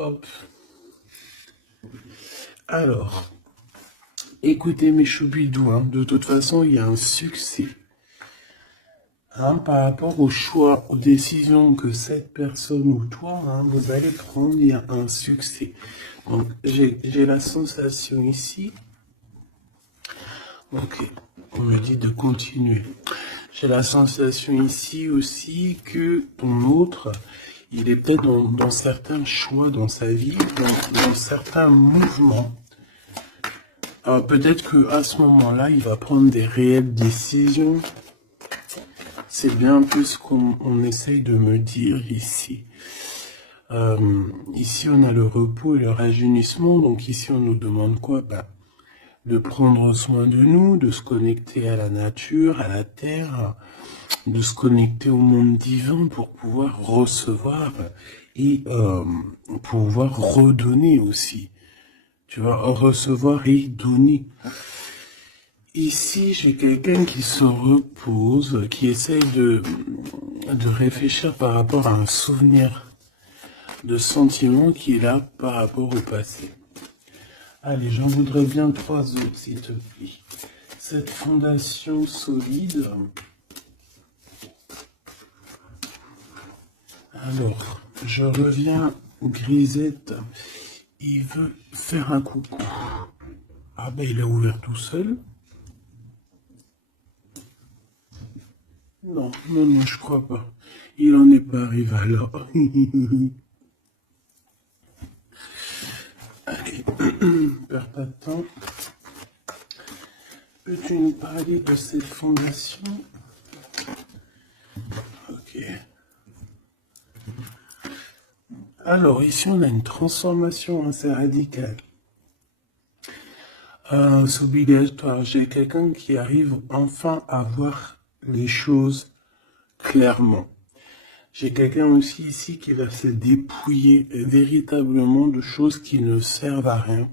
Hop. Alors, écoutez mes choubidous, hein, de toute façon, il y a un succès. Hein, par rapport aux choix, aux décisions que cette personne ou toi, hein, vous allez prendre, il y a un succès. Donc, j'ai la sensation ici. Ok, on me dit de continuer. J'ai la sensation ici aussi que ton autre, il est peut-être dans certains choix dans sa vie, dans certains mouvements. Peut-être qu'à ce moment-là, il va prendre des réelles décisions. C'est bien un peu ce qu'on essaye de me dire ici. Ici, on a le repos et le rajeunissement. Donc ici, on nous demande quoi? De prendre soin de nous, de se connecter à la nature, à la terre, de se connecter au monde divin pour pouvoir recevoir et pouvoir redonner aussi. Tu vas recevoir et donner. Ici, j'ai quelqu'un qui se repose, qui essaye de réfléchir par rapport à un souvenir de sentiment qui est là par rapport au passé. Allez, j'en voudrais bien 3 autres, s'il te plaît. Cette fondation solide. Alors, je reviens, Grisette. Il veut faire un coucou. Ah ben, il a ouvert tout seul. Non, je crois pas. Il en est pas arrivé alors. Allez, perds pas de temps. Peux-tu nous parler de cette fondation? Ok. Alors, ici, on a une transformation assez radicale. C'est obligatoire. J'ai quelqu'un qui arrive enfin à voir les choses clairement. J'ai quelqu'un aussi ici qui va se dépouiller véritablement de choses qui ne servent à rien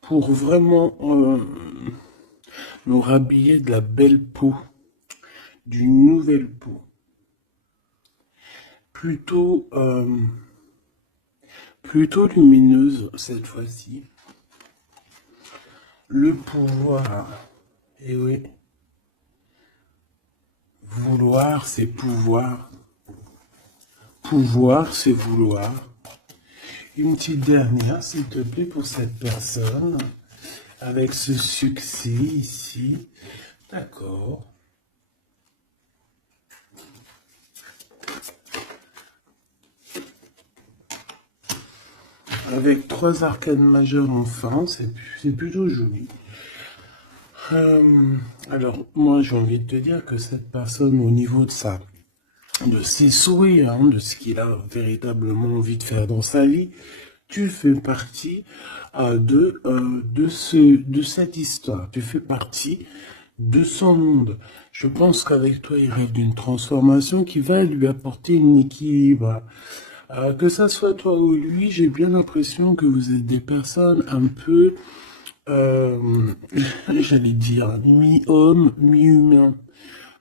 pour vraiment nous rhabiller de la belle peau, d'une nouvelle peau. Plutôt lumineuse cette fois-ci. Le pouvoir, et oui, vouloir c'est pouvoir. Pouvoir, c'est vouloir. Une petite dernière, s'il te plaît, pour cette personne, avec ce succès ici. D'accord. Avec 3 arcanes majeures enfin, c'est plutôt joli. Alors, moi, j'ai envie de te dire que cette personne, au niveau de ses souhaits, hein, de ce qu'il a véritablement envie de faire dans sa vie, tu fais partie de cette histoire. Tu fais partie de son monde. Je pense qu'avec toi, il rêve d'une transformation qui va lui apporter un équilibre. Que ça soit toi ou lui, j'ai bien l'impression que vous êtes des personnes un peu, j'allais dire, mi-homme, mi-humain.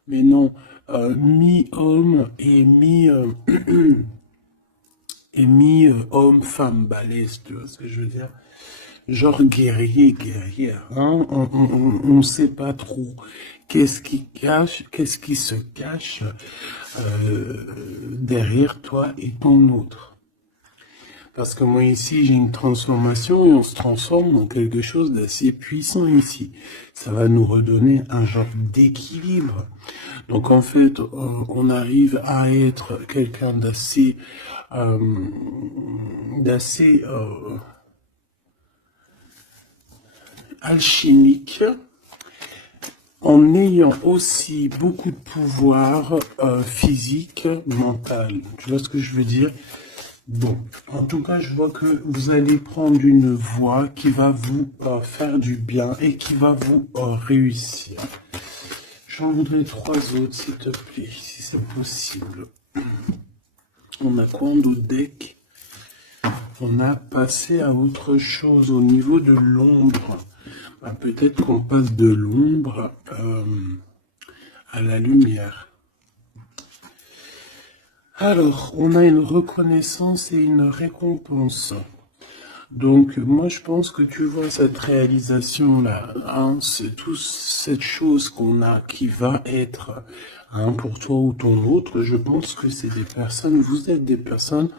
Mais non, mi-homme et mi-homme-femme balèze, tu vois ce que je veux dire? Genre guerrière, hein? On sait pas trop qu'est-ce qui se cache derrière toi et ton autre. Parce que moi ici j'ai une transformation et on se transforme en quelque chose d'assez puissant ici. Ça va nous redonner un genre d'équilibre. Donc en fait, on arrive à être quelqu'un d'assez alchimique, en ayant aussi beaucoup de pouvoir physique, mental. Tu vois ce que je veux dire? Bon, en tout cas, je vois que vous allez prendre une voie qui va vous faire du bien et qui va vous réussir. J'en voudrais 3 autres, s'il te plaît, si c'est possible. On a quoi en d'autres deck? On a passé à autre chose au niveau de l'ombre. Peut-être qu'on passe de l'ombre à la lumière. Alors, on a une reconnaissance et une récompense. Donc, moi, je pense que tu vois cette réalisation-là, hein, c'est toute cette chose qu'on a qui va être, hein, pour toi ou ton autre. Je pense que c'est des personnes, vous êtes des personnes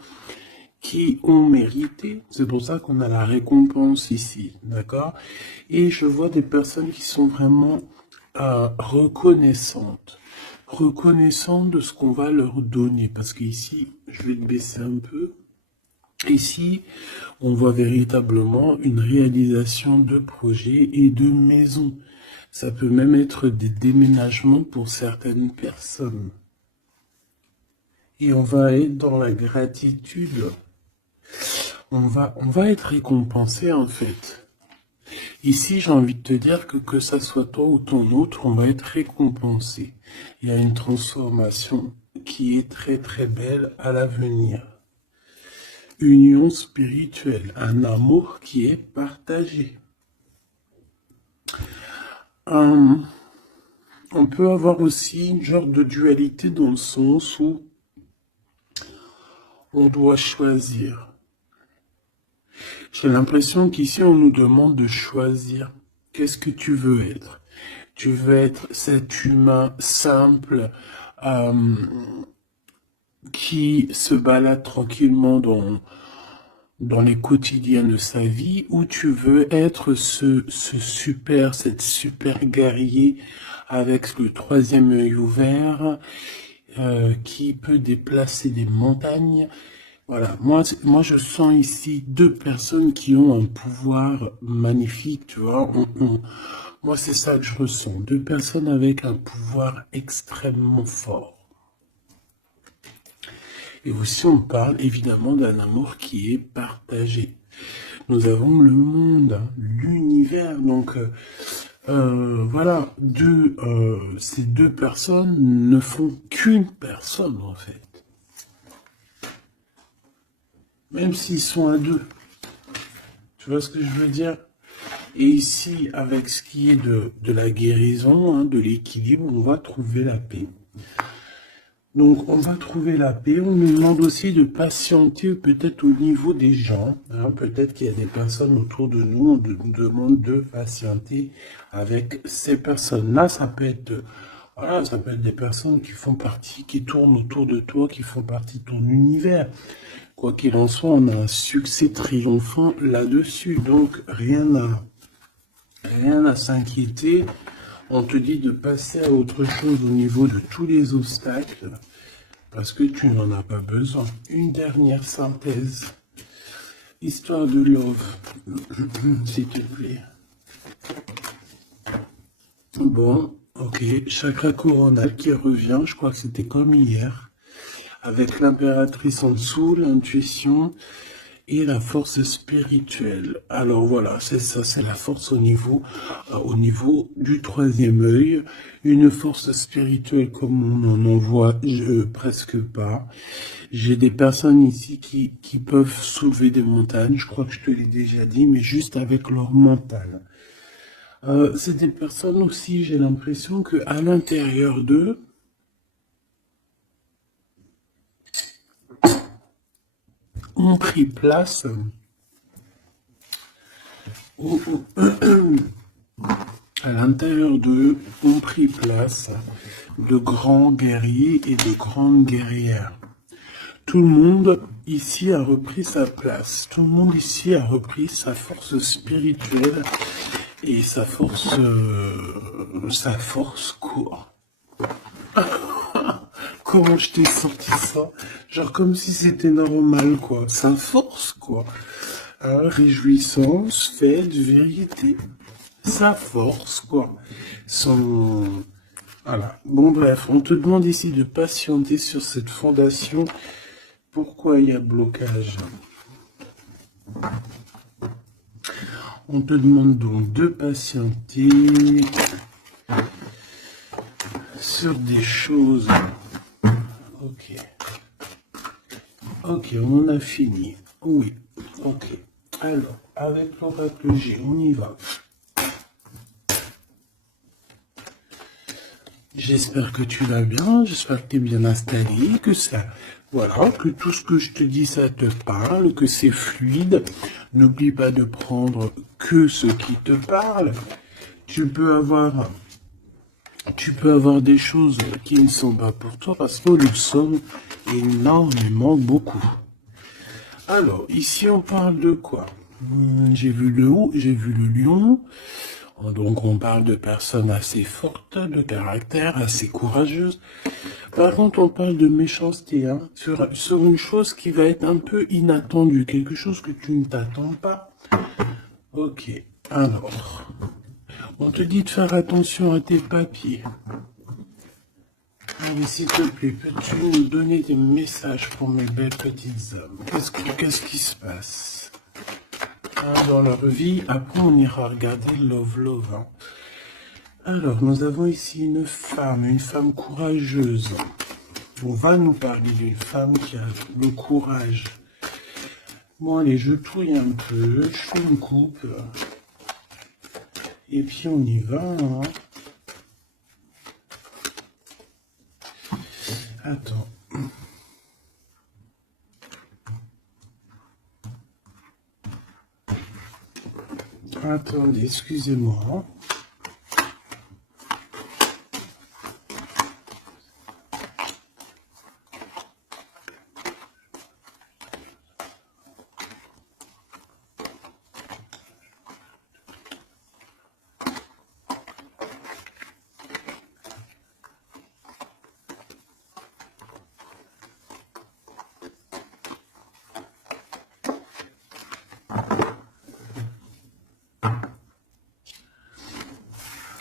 qui ont mérité. C'est pour ça qu'on a la récompense ici, d'accord? Et je vois des personnes qui sont vraiment reconnaissantes. Reconnaissantes de ce qu'on va leur donner. Parce qu'ici, je vais te baisser un peu. Ici, on voit véritablement une réalisation de projets et de maisons. Ça peut même être des déménagements pour certaines personnes. Et on va être dans la gratitude. On va être récompensé en fait. Ici, j'ai envie de te dire que ça soit toi ou ton autre, on va être récompensé. Il y a une transformation qui est très très belle à l'avenir. Union spirituelle, un amour qui est partagé. On peut avoir aussi une genre de dualité dans le sens où on doit choisir. J'ai l'impression qu'ici on nous demande de choisir. Qu'est-ce que tu veux être? Tu veux être cet humain simple qui se balade tranquillement dans les quotidiens de sa vie, ou tu veux être cette super guerrier avec le troisième œil ouvert, qui peut déplacer des montagnes. Voilà, moi je sens ici deux personnes qui ont un pouvoir magnifique, tu vois. Moi c'est ça que je ressens, deux personnes avec un pouvoir extrêmement fort. Et aussi, on parle évidemment d'un amour qui est partagé. Nous avons le monde, hein, l'univers. Donc, voilà, ces deux personnes ne font qu'une personne, en fait. Même s'ils sont à deux. Tu vois ce que je veux dire? Et ici, avec ce qui est de la guérison, hein, de l'équilibre, on va trouver la paix. Donc, on va trouver la paix. On nous demande aussi de patienter peut-être au niveau des gens. Hein. Peut-être qu'il y a des personnes autour de nous. On nous demande de patienter avec ces personnes-là. Ça peut être, voilà, ça peut être des personnes qui font partie, qui tournent autour de toi, qui font partie de ton univers. Quoi qu'il en soit, on a un succès triomphant là-dessus. Donc, rien à s'inquiéter. On te dit de passer à autre chose au niveau de tous les obstacles, parce que tu n'en as pas besoin. Une dernière synthèse. Histoire de love, s'il te plaît. Bon, ok. Chakra coronal qui revient, je crois que c'était comme hier, avec l'impératrice en dessous, l'intuition et la force spirituelle. Alors voilà, c'est ça, c'est la force au niveau du troisième œil. Une force spirituelle comme on n'en voit presque pas. J'ai des personnes ici qui peuvent soulever des montagnes, je crois que je te l'ai déjà dit, mais juste avec leur mental. C'est des personnes aussi, j'ai l'impression qu'à l'intérieur d'eux, ont pris place à l'intérieur d'eux ont pris place de grands guerriers et de grandes guerrières. Tout le monde ici a repris sa place. Tout le monde ici a repris sa force spirituelle et sa force quoi? Comment je t'ai sorti ça? Genre comme si c'était normal, quoi. Sa force, quoi. Hein, réjouissance, fête, vérité. Sa force, quoi. Son... Voilà. Bon, bref, on te demande ici de patienter sur cette fondation. Pourquoi il y a blocage? On te demande donc de patienter sur des choses. Ok. Ok, on en a fini. Oui. Ok. Alors, avec l'oracle G, on y va. J'espère que tu vas bien, j'espère que tu es bien installé, que ça Voilà, que tout ce que je te dis, ça te parle, que c'est fluide. N'oublie pas de prendre que ce qui te parle. Tu peux avoir des choses qui ne sont pas pour toi parce que nous sommes énormément beaucoup. Alors, ici, on parle de quoi? J'ai vu le haut, j'ai vu le lion. Donc, on parle de personnes assez fortes, de caractère, assez courageuses. Par contre, on parle de méchanceté, hein, sur une chose qui va être un peu inattendue, quelque chose que tu ne t'attends pas. Ok, alors, on te dit de faire attention à tes papiers. Allez, s'il te plaît, peux-tu nous donner des messages pour mes belles petites âmes? Qu'est-ce qui se passe dans leur vie? Après, on ira regarder Love, hein. Alors, nous avons ici une femme courageuse. On va nous parler d'une femme qui a le courage. Bon, allez, je touille un peu, je fais une coupe. Et puis, on y va, hein. Attends. Attendez, excusez-moi.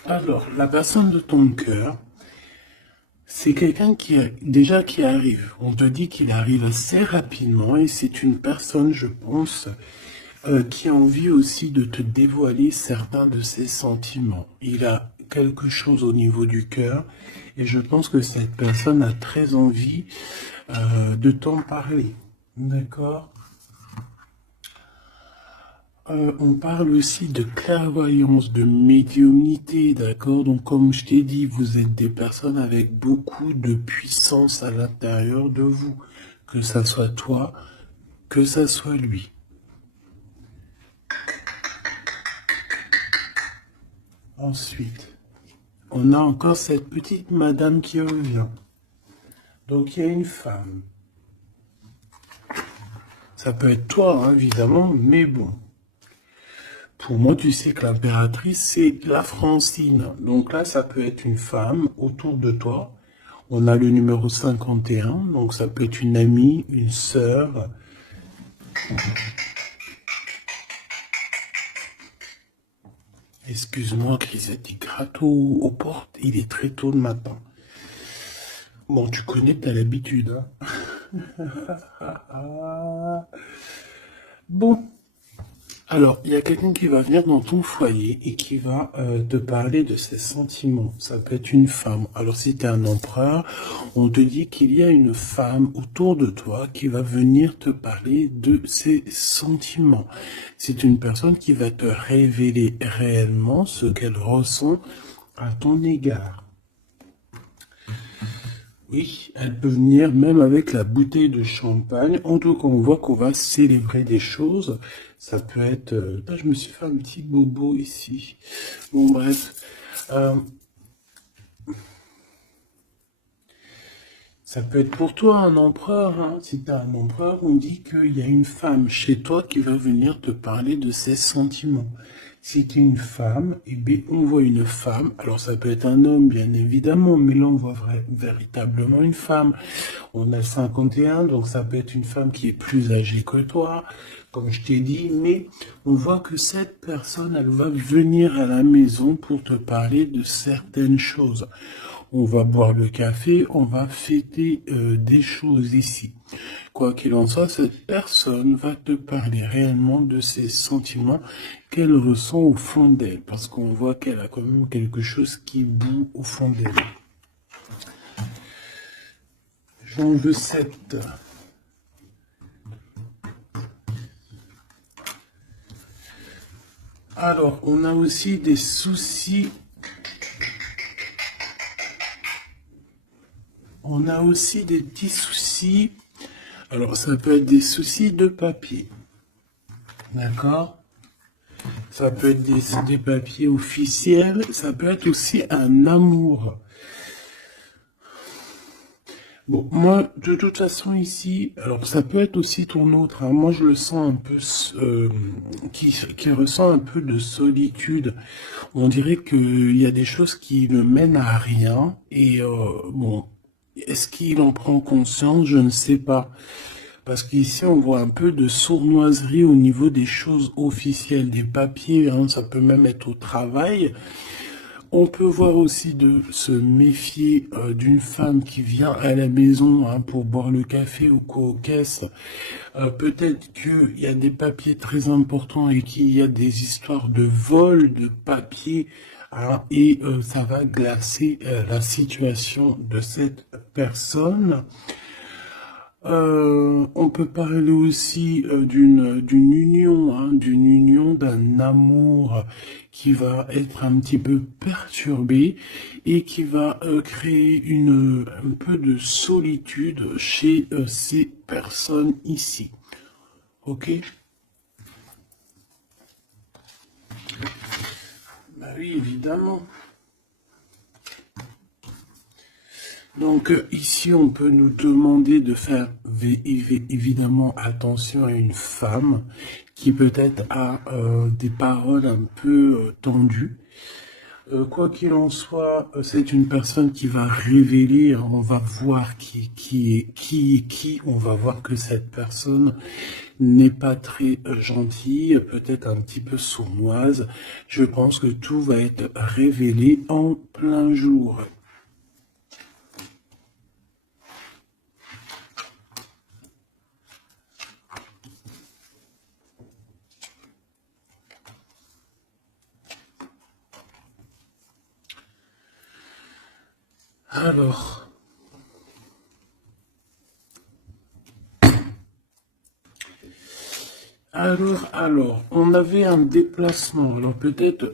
Alors, la personne de ton cœur, c'est quelqu'un qui arrive. On te dit qu'il arrive assez rapidement et c'est une personne, je pense, qui a envie aussi de te dévoiler certains de ses sentiments. Il a quelque chose au niveau du cœur et je pense que cette personne a très envie de t'en parler. D'accord ? On parle aussi de clairvoyance, de médiumnité, d'accord? Donc, comme je t'ai dit, vous êtes des personnes avec beaucoup de puissance à l'intérieur de vous. Que ça soit toi, que ça soit lui. Ensuite, on a encore cette petite madame qui revient. Donc, il y a une femme. Ça peut être toi, hein, évidemment, mais bon. Pour moi, tu sais que l'impératrice, c'est la Francine. Donc là, ça peut être une femme autour de toi. On a le numéro 51, donc ça peut être une amie, une sœur. Excuse-moi, Grisette, il gratte aux portes. Il est très tôt le matin. Bon, tu connais, t'as l'habitude, hein. Bon. Alors, il y a quelqu'un qui va venir dans ton foyer et qui va te parler de ses sentiments. Ça peut être une femme. Alors, si tu es un empereur, on te dit qu'il y a une femme autour de toi qui va venir te parler de ses sentiments. C'est une personne qui va te révéler réellement ce qu'elle ressent à ton égard. Oui, elle peut venir même avec la bouteille de champagne. En tout cas, on voit qu'on va célébrer des choses. Ça peut être... Là, je me suis fait un petit bobo ici. Bon, bref. Ça peut être pour toi un empereur, hein. Si tu as un empereur, on dit qu'il y a une femme chez toi qui va venir te parler de ses sentiments. Si tu es une femme, eh bien, on voit une femme. Alors ça peut être un homme, bien évidemment, mais là on voit véritablement une femme. On a le 51, donc ça peut être une femme qui est plus âgée que toi, comme je t'ai dit, mais on voit que cette personne, elle va venir à la maison pour te parler de certaines choses. On va boire le café, on va fêter des choses ici. Quoi qu'il en soit, cette personne va te parler réellement de ses sentiments qu'elle ressent au fond d'elle, parce qu'on voit qu'elle a quand même quelque chose qui bout au fond d'elle. J'en veux 7. Alors, on a aussi des soucis. On a aussi des petits soucis Alors, ça peut être des soucis de papier. D'accord? Ça peut être des papiers officiels. Ça peut être aussi un amour. Bon, moi, de toute façon, ici, alors ça peut être aussi ton autre, hein. Moi, je le sens un peu, qui ressent un peu de solitude. On dirait qu'il y a des choses qui ne mènent à rien. Et bon, est-ce qu'il en prend conscience? Je ne sais pas. Parce qu'ici, on voit un peu de sournoiserie au niveau des choses officielles, des papiers, hein. Ça peut même être au travail. On peut voir aussi de se méfier d'une femme qui vient à la maison, hein, pour boire le café ou quoi aux caisses. Peut-être qu'il y a des papiers très importants et qu'il y a des histoires de vol de papiers, hein, et ça va glacer la situation de cette personne. On peut parler aussi d'une union, hein, d'un amour qui va être un petit peu perturbé et qui va créer un peu de solitude chez ces personnes ici. Ok? Bah oui, évidemment. Donc ici, on peut nous demander de faire évidemment attention à une femme qui peut-être a des paroles un peu tendues. Quoi qu'il en soit, c'est une personne qui va révéler, hein. On va voir qui est qui. On va voir que cette personne n'est pas très gentille, peut-être un petit peu sournoise. Je pense que tout va être révélé en plein jour. Alors, on avait un déplacement. Alors peut-être,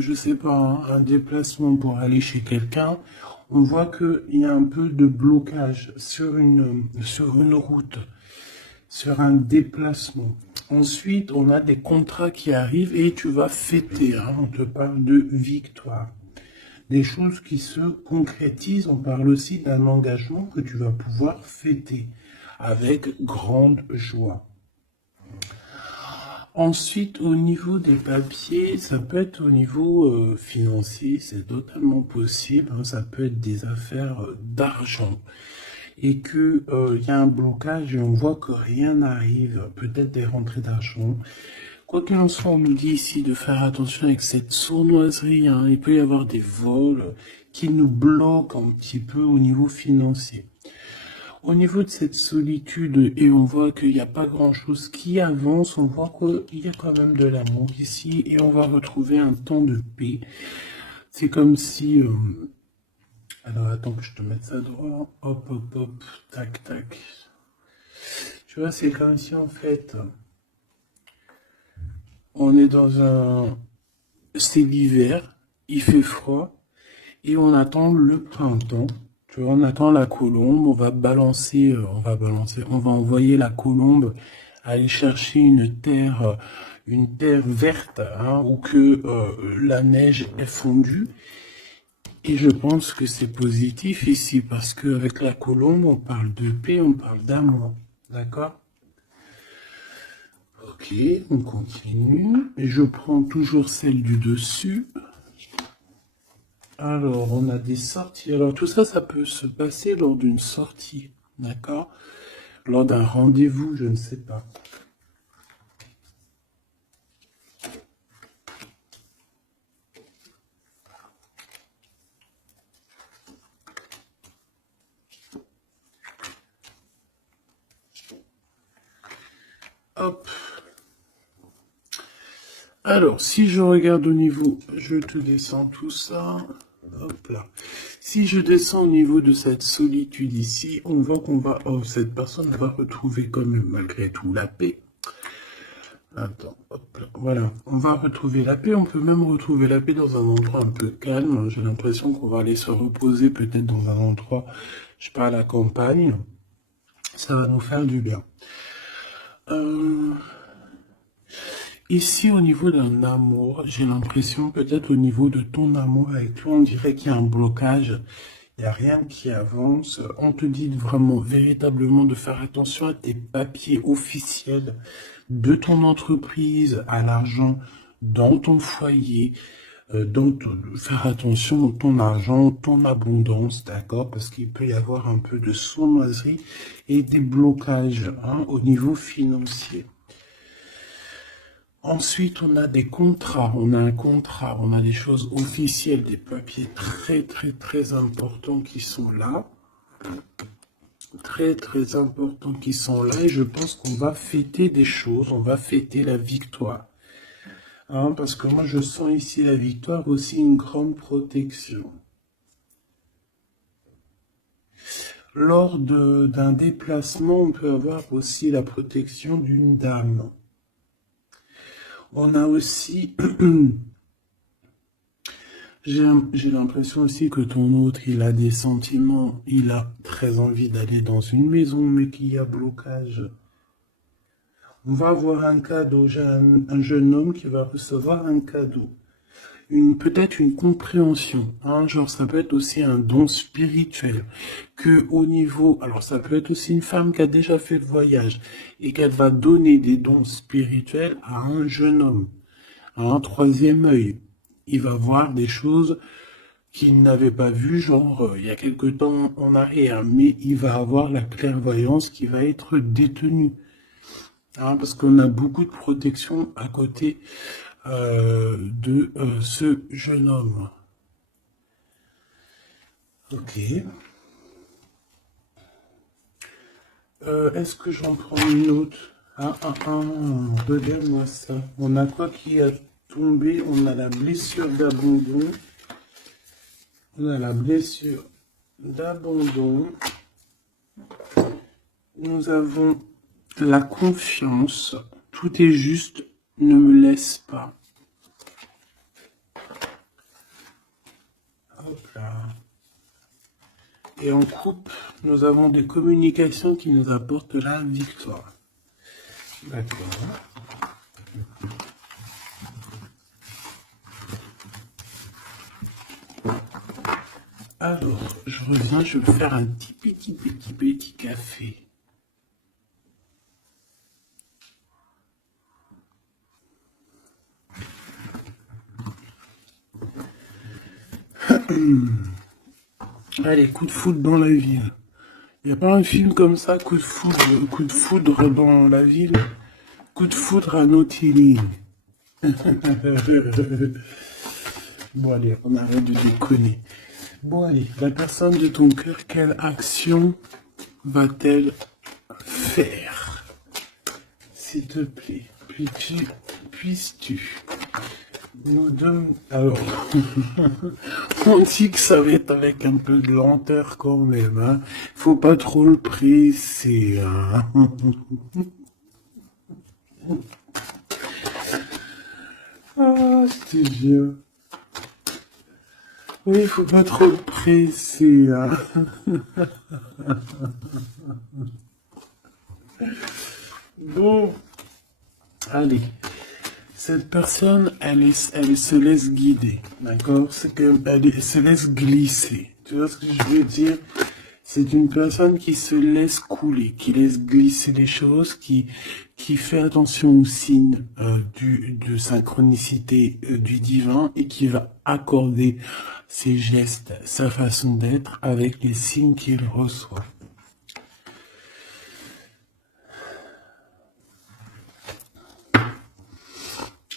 je sais pas, hein, un déplacement pour aller chez quelqu'un. On voit qu'il y a un peu de blocage sur une route, sur un déplacement. Ensuite, on a des contrats qui arrivent et tu vas fêter, hein. On te parle de victoire. Des choses qui se concrétisent. On parle aussi d'un engagement que tu vas pouvoir fêter avec grande joie. Ensuite, au niveau des papiers, ça peut être au niveau financier, c'est totalement possible, hein. Ça peut être des affaires d'argent et que y a un blocage et on voit que rien n'arrive, peut-être des rentrées d'argent. Quoi qu'il en soit, on nous dit ici de faire attention avec cette sournoiserie, hein. Il peut y avoir des vols qui nous bloquent un petit peu au niveau financier. Au niveau de cette solitude, et on voit qu'il n'y a pas grand-chose qui avance, on voit qu'il y a quand même de l'amour ici, et on va retrouver un temps de paix. C'est comme si... alors attends que je te mette ça droit. Hop, hop, hop, tac, tac. Tu vois, c'est comme si en fait, on est dans un... C'est l'hiver, il fait froid, et on attend le printemps. Tu vois, on attend la colombe, on va envoyer la colombe aller chercher une terre verte, hein, où que la neige est fondue. Et je pense que c'est positif ici, parce qu'avec la colombe, on parle de paix, on parle d'amour. D'accord? Ok, on continue. Et je prends toujours celle du dessus. Alors, on a des sorties. Alors, tout ça, ça peut se passer lors d'une sortie, d'accord? Lors d'un rendez-vous, je ne sais pas. Hop. Alors, si je regarde au niveau, je te descends tout ça. Hop là. Si je descends au niveau de cette solitude ici, on voit qu'on va... Oh, cette personne va retrouver quand même, malgré tout, la paix. Attends, hop là. Voilà. On va retrouver la paix. On peut même retrouver la paix dans un endroit un peu calme. J'ai l'impression qu'on va aller se reposer peut-être dans un endroit, je sais pas, à la campagne. Ça va nous faire du bien. Ici, au niveau d'un amour, j'ai l'impression, peut-être au niveau de ton amour avec toi, on dirait qu'il y a un blocage. Il n'y a rien qui avance. On te dit vraiment, véritablement, de faire attention à tes papiers officiels de ton entreprise, à l'argent dans ton foyer, faire attention à ton argent, ton abondance, d'accord? Parce qu'il peut y avoir un peu de sournoiserie et des blocages au niveau financier. Ensuite, on a des contrats, on a un contrat, on a des choses officielles, des papiers très très très importants qui sont là. Très très importants qui sont là et je pense qu'on va fêter des choses, on va fêter la victoire. Parce que moi je sens ici la victoire aussi une grande protection. Lors d'un déplacement, on peut avoir aussi la protection d'une dame. On a aussi, j'ai l'impression aussi que ton autre, il a des sentiments, il a très envie d'aller dans une maison, mais qu'il y a blocage. On va avoir un cadeau, j'ai un jeune homme qui va recevoir un cadeau. Peut-être une compréhension, genre ça peut être aussi un don spirituel, que au niveau, alors ça peut être aussi une femme qui a déjà fait le voyage, et qu'elle va donner des dons spirituels à un jeune homme, à un troisième œil. Il va voir des choses qu'il n'avait pas vues, genre il y a quelque temps en arrière, mais il va avoir la clairvoyance qui va être détenue. Parce qu'on a beaucoup de protection à côté de ce jeune homme. Ok. Est-ce que j'en prends une autre? Regarde-moi ça. On a quoi qui a tombé? On a la blessure d'abandon. On a la blessure d'abandon. Nous avons la confiance. Tout est juste. Ne me laisse pas. Hop là. Et en coupe, nous avons des communications qui nous apportent la victoire. D'accord. Alors, je reviens, je vais faire un petit café. Allez, coup de foudre dans la ville. Il n'y a pas un film comme ça, coup de foudre dans la ville, coup de foudre à Nautilus. Bon allez, on arrête de déconner. Bon allez, la personne de ton cœur, quelle action va-t-elle faire? S'il te plaît, puisses-tu nous donner... Alors, on dit que ça va être avec un peu de lenteur quand même, Faut pas trop le presser, Ah, je te jure. Oui, faut pas trop le presser, Bon, allez. Cette personne, elle se laisse guider, d'accord? C'est qu'elle se laisse glisser. Tu vois ce que je veux dire? C'est une personne qui se laisse couler, qui laisse glisser les choses, qui fait attention aux signes de synchronicité du divin et qui va accorder ses gestes, sa façon d'être avec les signes qu'il reçoit.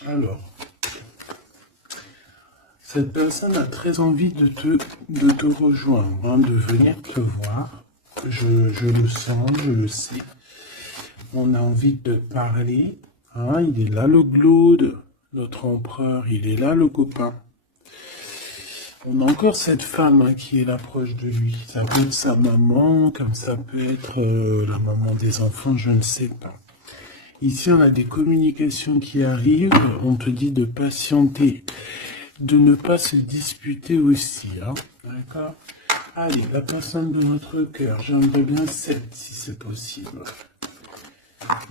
Alors, cette personne a très envie de te rejoindre, de venir te voir. Je le sens, je le sais. On a envie de parler. Il est là le Glaude, notre empereur, il est là le copain. On a encore cette femme qui est là proche de lui. Ça peut être sa maman, comme ça peut être la maman des enfants, je ne sais pas. Ici, on a des communications qui arrivent. On te dit de patienter, de ne pas se disputer aussi. D'accord? Allez, la personne de notre cœur, j'aimerais bien 7 si c'est possible.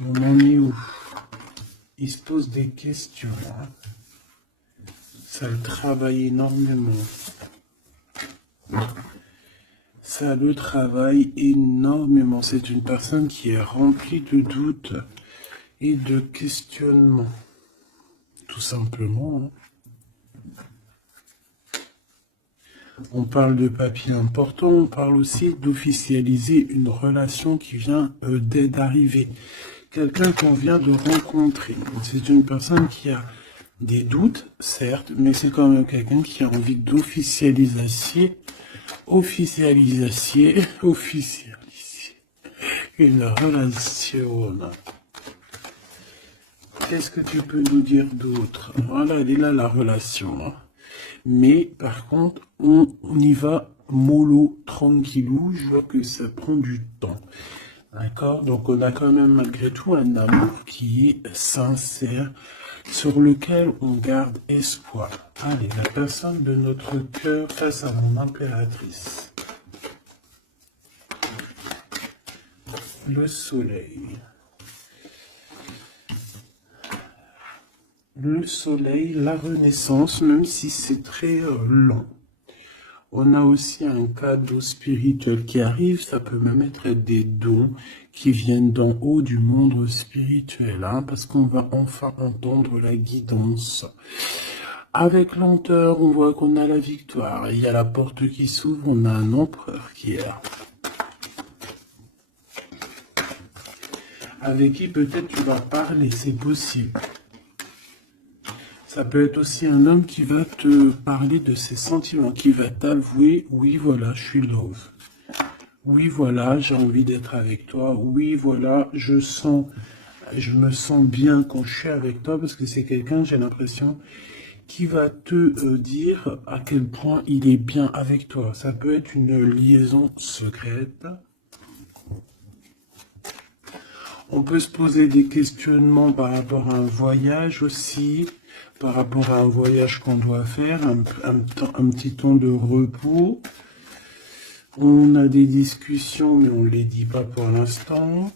On en est où? Il se pose des questions. Hein. Ça le travaille énormément. Ça le travaille énormément. C'est une personne qui est remplie de doutes et de questionnements. Tout simplement. Hein. On parle de papier important, on parle aussi d'officialiser une relation qui vient d'arriver. Quelqu'un qu'on vient de rencontrer. C'est une personne qui a des doutes, certes, mais c'est quand même quelqu'un qui a envie d'officialiser une relation. Qu'est-ce que tu peux nous dire d'autre? Voilà, elle est là la relation. Hein. Mais par contre, on y va mollo, tranquillou. Je vois que ça prend du temps. D'accord? Donc on a quand même malgré tout un amour qui est sincère, sur lequel on garde espoir. Allez, la personne de notre cœur face à mon impératrice. Le soleil. Le soleil, la renaissance, même si c'est très lent. On a aussi un cadeau spirituel qui arrive, ça peut même être des dons qui viennent d'en haut du monde spirituel, hein, parce qu'on va enfin entendre la guidance. Avec lenteur, on voit qu'on a la victoire. Il y a la porte qui s'ouvre, on a un empereur qui est là. Avec qui peut-être tu vas parler, c'est possible. Ça peut être aussi un homme qui va te parler de ses sentiments, qui va t'avouer, oui voilà, je suis love. Oui voilà, j'ai envie d'être avec toi. Oui voilà, je me sens bien quand je suis avec toi parce que c'est quelqu'un, j'ai l'impression, qui va te dire à quel point il est bien avec toi. Ça peut être une liaison secrète. On peut se poser des questionnements par rapport à un voyage aussi, par rapport à un voyage qu'on doit faire, un petit temps de repos. On a des discussions, mais on ne les dit pas pour l'instant.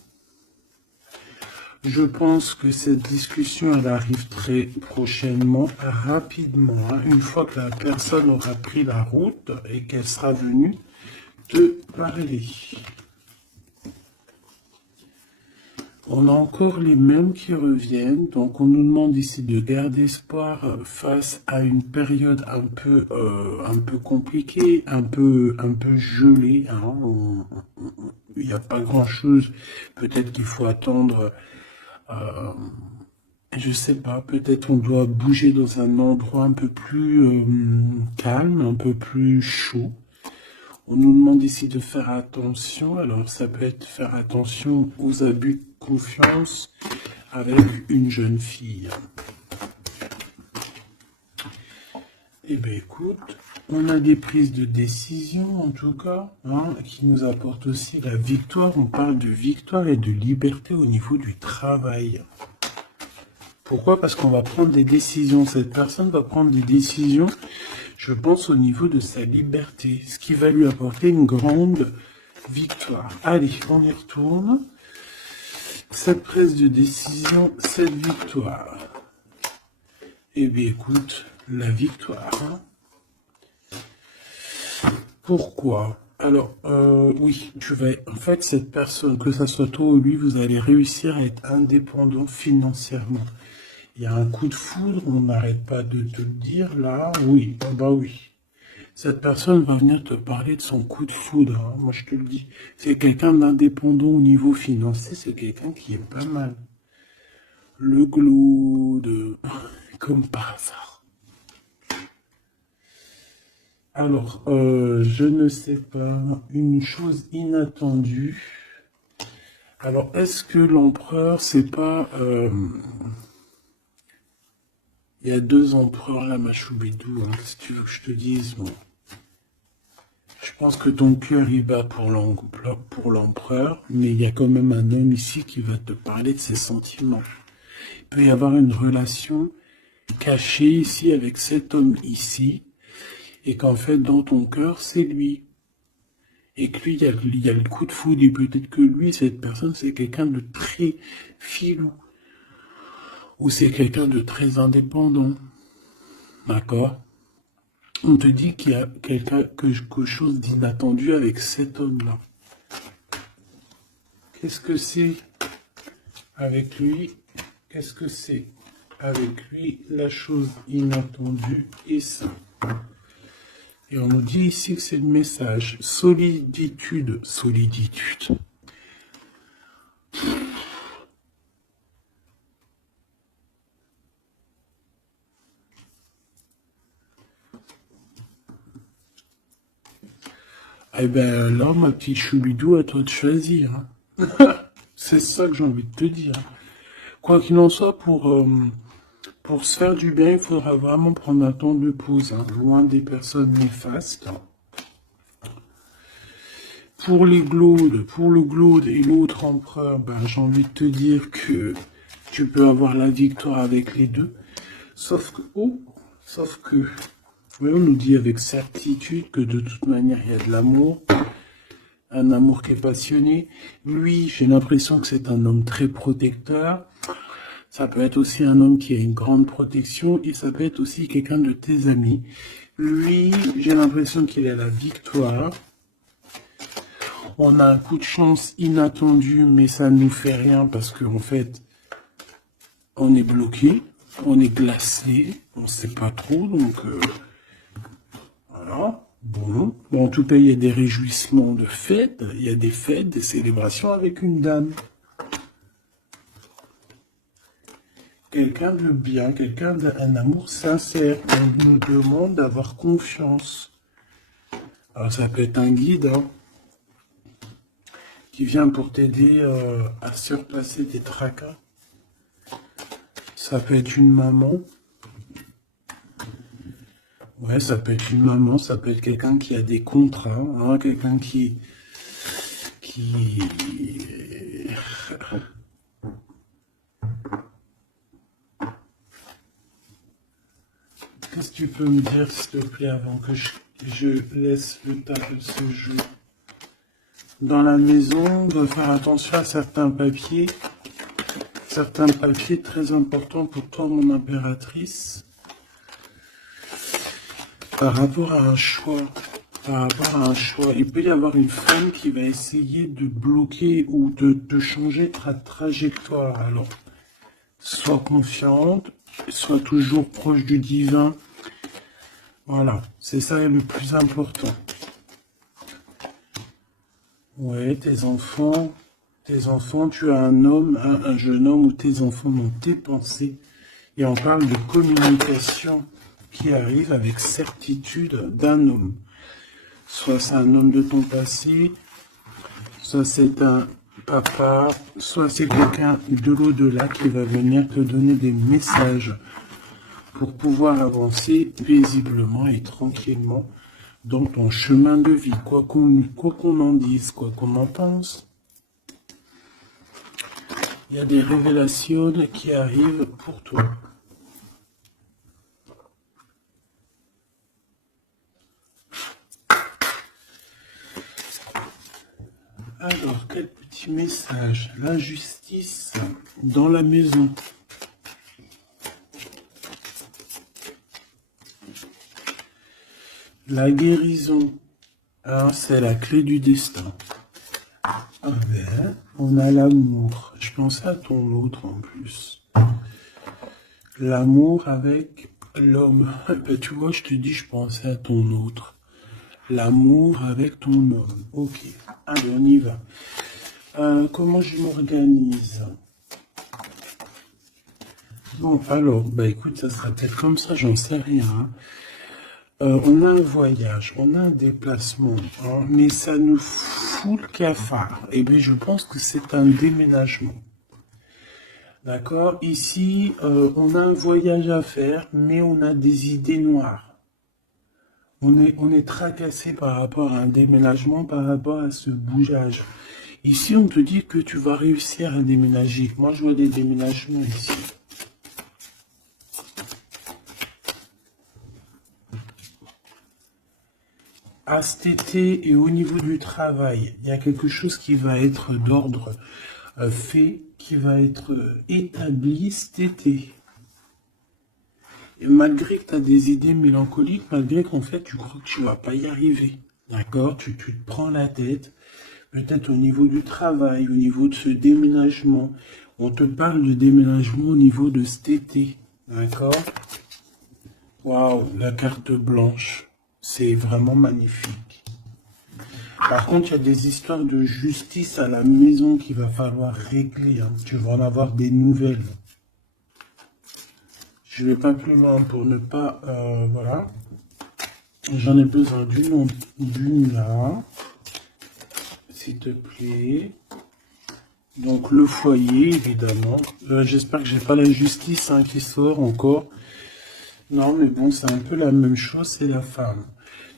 Je pense que cette discussion, elle arrive très prochainement, rapidement, hein, une fois que la personne aura pris la route et qu'elle sera venue te parler. On a encore les mêmes qui reviennent, donc on nous demande ici de garder espoir face à une période un peu compliquée, un peu gelée. Hein. Il n'y a pas grand-chose. Peut-être qu'il faut attendre. Je sais pas. Peut-être on doit bouger dans un endroit un peu plus calme, un peu plus chaud. On nous demande ici de faire attention. Alors, ça peut être faire attention aux abus de confiance avec une jeune fille. Eh bien, écoute, on a des prises de décision, en tout cas, hein, qui nous apportent aussi la victoire. On parle de victoire et de liberté au niveau du travail. Pourquoi? Parce qu'on va prendre des décisions. Cette personne va prendre des décisions, je pense, au niveau de sa liberté, ce qui va lui apporter une grande victoire. Allez, on y retourne. Cette prise de décision, cette victoire. Eh bien, écoute, la victoire. Hein. Pourquoi? Alors, oui, en fait, cette personne, que ça soit toi ou lui, vous allez réussir à être indépendant financièrement. Il y a un coup de foudre, on n'arrête pas de te le dire, là, oui, bah oui. Cette personne va venir te parler de son coup de foudre, hein, moi je te le dis. C'est quelqu'un d'indépendant au niveau financier, c'est quelqu'un qui est pas mal. Le glaude, comme par hasard. Alors, je ne sais pas, une chose inattendue. Alors, est-ce que l'empereur, c'est pas... Il y a 2 empereurs là, Machoubidou, hein, si tu veux que je te dise, bon. Je pense que ton cœur y bat pour l'empereur, mais il y a quand même un homme ici qui va te parler de ses sentiments. Il peut y avoir une relation cachée ici avec cet homme ici, et qu'en fait, dans ton cœur, c'est lui. et que lui, il y a le coup de foudre, et peut-être que lui, cette personne, c'est quelqu'un de très filou, ou c'est quelqu'un de très indépendant, d'accord? On te dit qu'il y a quelque chose d'inattendu avec cet homme-là. Qu'est-ce que c'est avec lui? Qu'est-ce que c'est avec lui, la chose inattendue et ça? Et on nous dit ici que c'est le message. Soliditude. Soliditude. Eh ben là, ma petite choubidou, à toi de choisir. Hein. C'est ça que j'ai envie de te dire. Quoi qu'il en soit, pour se faire du bien, il faudra vraiment prendre un temps de pause, hein, loin des personnes néfastes. Pour le Glaude et l'autre empereur, ben, j'ai envie de te dire que tu peux avoir la victoire avec les deux. Sauf que, oui, on nous dit avec certitude que de toute manière, il y a de l'amour. Un amour qui est passionné. Lui, j'ai l'impression que c'est un homme très protecteur. Ça peut être aussi un homme qui a une grande protection et ça peut être aussi quelqu'un de tes amis. Lui, j'ai l'impression qu'il a la victoire. On a un coup de chance inattendu, mais ça ne nous fait rien parce qu'en fait, on est bloqué, on est glacé, on ne sait pas trop, donc voilà. Bon, en tout cas, il y a des réjouissements de fêtes, il y a des fêtes, des célébrations avec une dame. Quelqu'un de bien, quelqu'un d'un amour sincère. On nous demande d'avoir confiance. Alors ça peut être un guide hein, qui vient pour t'aider à surpasser des tracas. Ça peut être une maman. Ouais, ça peut être une maman, ça peut être quelqu'un qui a des contrats, hein, quelqu'un qui... Qu'est-ce que tu peux me dire, s'il te plaît, avant que je laisse le table se jouer? Dans la maison, on doit faire attention à certains papiers très importants pour toi, mon impératrice, par rapport à un choix. Il peut y avoir une femme qui va essayer de bloquer ou de changer ta trajectoire. Alors, sois confiante, sois toujours proche du divin. Voilà, c'est ça le plus important. Ouais, tes enfants, tu as un homme, un jeune homme ou tes enfants dans tes pensées. Et on parle de communication qui arrive avec certitude d'un homme. Soit c'est un homme de ton passé, soit c'est un papa, soit c'est quelqu'un de l'au-delà qui va venir te donner des messages pour pouvoir avancer paisiblement et tranquillement dans ton chemin de vie, quoi qu'on en dise, quoi qu'on en pense. Il y a des révélations qui arrivent pour toi. Alors, quel petit message? La justice dans la maison. La guérison. Alors, c'est la clé du destin. Ah ben, on a l'amour. Je pensais à ton autre en plus. L'amour avec l'homme. Ben, tu vois, je te dis, je pensais à ton autre. L'amour avec ton homme. Ok. Allez, on y va. Comment je m'organise? Bon, alors, bah écoute, ça sera peut-être comme ça, j'en sais rien. Hein. On a un voyage, on a un déplacement, hein, mais ça nous fout le cafard. Et bien, je pense que c'est un déménagement. D'accord? Ici, on a un voyage à faire, mais on a des idées noires. On est tracassé par rapport à un déménagement, par rapport à ce bougeage. Ici, on te dit que tu vas réussir à déménager. Moi, je vois des déménagements ici. à cet été et au niveau du travail, il y a quelque chose qui va être d'ordre fait, qui va être établi cet été. Et malgré que tu as des idées mélancoliques, malgré qu'en fait tu crois que tu vas pas y arriver, d'accord, tu te prends la tête, peut-être au niveau du travail, au niveau de ce déménagement. On te parle de déménagement au niveau de cet été, d'accord. Waouh, la carte blanche, c'est vraiment magnifique. Par contre, il y a des histoires de justice à la maison qu'il va falloir régler, hein. Tu vas en avoir des nouvelles. Je vais pas plus loin pour ne pas... voilà. J'en ai besoin d'une là. S'il te plaît. Donc le foyer, évidemment. J'espère que j'ai pas la justice hein, qui sort encore. Non, mais bon, c'est un peu la même chose, c'est la femme.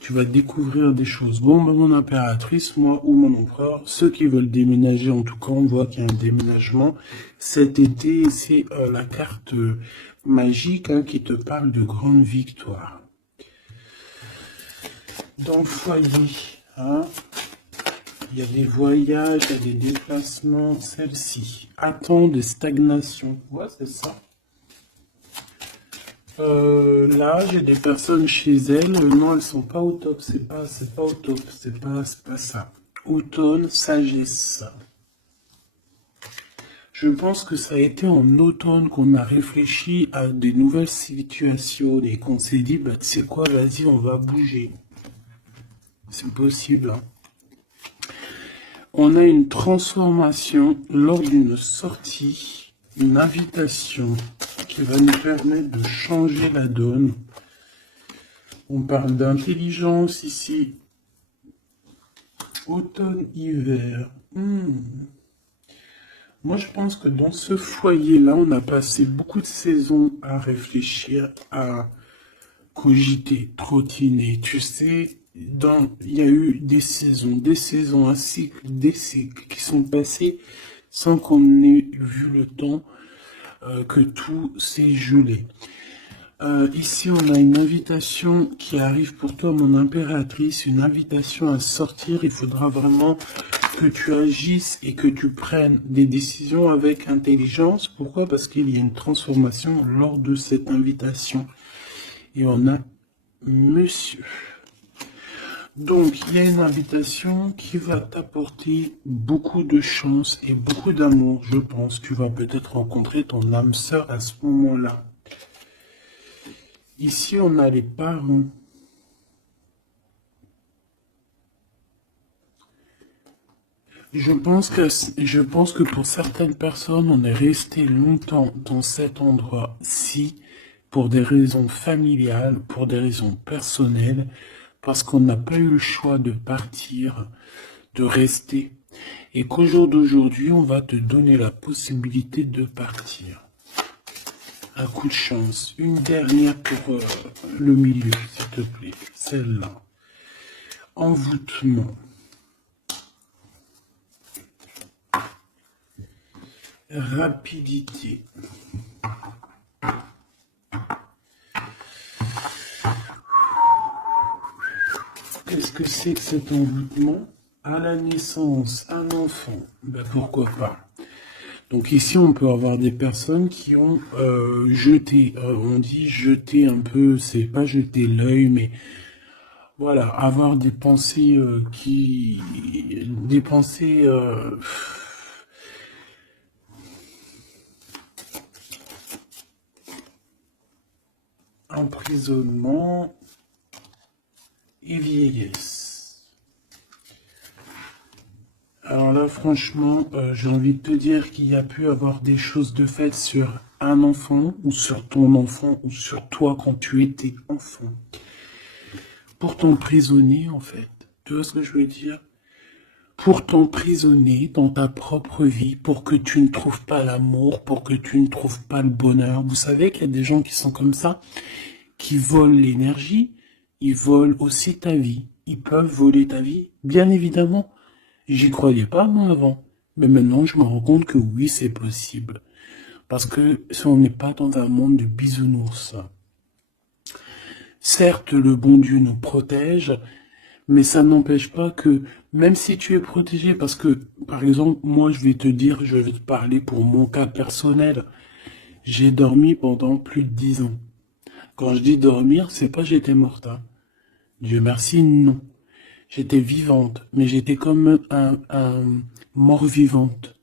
Tu vas découvrir des choses. Bon, ben, mon impératrice, moi ou mon empereur, ceux qui veulent déménager, en tout cas, on voit qu'il y a un déménagement cet été. C'est la carte magique hein, qui te parle de grande victoire. Dans le foyer, hein, il y a des voyages, il y a des déplacements. Celle-ci, attend de stagnation. Ouais, c'est ça. Là, j'ai des personnes chez elles. Non, elles sont pas au top. C'est pas au top. C'est pas ça. Automne, sagesse. Je pense que ça a été en automne qu'on a réfléchi à des nouvelles situations et qu'on s'est dit, bah, tu sais quoi, vas-y, on va bouger. C'est possible, hein. On a une transformation lors d'une sortie, une invitation qui va nous permettre de changer la donne. On parle d'intelligence ici. Automne, hiver. Moi, je pense que dans ce foyer-là, on a passé beaucoup de saisons à réfléchir, à cogiter, trottiner. Tu sais, il y a eu des saisons, un cycle, des cycles qui sont passés sans qu'on ait vu le temps que tout s'est gelé. Ici, on a une invitation qui arrive pour toi, mon impératrice, une invitation à sortir. Il faudra vraiment que tu agisses et que tu prennes des décisions avec intelligence. Pourquoi? Parce qu'il y a une transformation lors de cette invitation. Et on a monsieur. Donc, il y a une invitation qui va t'apporter beaucoup de chance et beaucoup d'amour, je pense. Tu vas peut-être rencontrer ton âme sœur à ce moment-là. Ici, on a les parents. Je pense que pour certaines personnes, on est resté longtemps dans cet endroit-ci pour des raisons familiales, pour des raisons personnelles, parce qu'on n'a pas eu le choix de partir, de rester, et qu'au jour d'aujourd'hui, on va te donner la possibilité de partir. Un coup de chance. Une dernière pour le milieu, s'il te plaît. Celle-là. Envoûtement. Rapidité. Qu'est-ce que c'est que cet envoûtement? À la naissance, un enfant. Ben pourquoi pas? Donc ici, on peut avoir des personnes qui ont jeté, on dit jeter un peu, c'est pas jeter l'œil, mais voilà, avoir des pensées des pensées emprisonnement et vieillesse. Alors là, franchement, j'ai envie de te dire qu'il y a pu avoir des choses de fait sur un enfant, ou sur ton enfant, ou sur toi quand tu étais enfant. Pour t'emprisonner, en fait. Tu vois ce que je veux dire? Pour t'emprisonner dans ta propre vie, pour que tu ne trouves pas l'amour, pour que tu ne trouves pas le bonheur. Vous savez qu'il y a des gens qui sont comme ça, qui volent l'énergie, ils volent aussi ta vie. Ils peuvent voler ta vie, bien évidemment. J'y croyais pas, moi, avant. Mais maintenant, je me rends compte que oui, c'est possible. Parce que si on n'est pas dans un monde de bisounours. Certes, le bon Dieu nous protège, Mais ça n'empêche pas que, même si tu es protégé, parce que, par exemple, moi, je vais te dire, je vais te parler pour mon cas personnel. J'ai dormi pendant plus de 10 ans. Quand je dis dormir, c'est pas j'étais morte, hein. Dieu merci, non. J'étais vivante, mais j'étais comme un mort-vivante.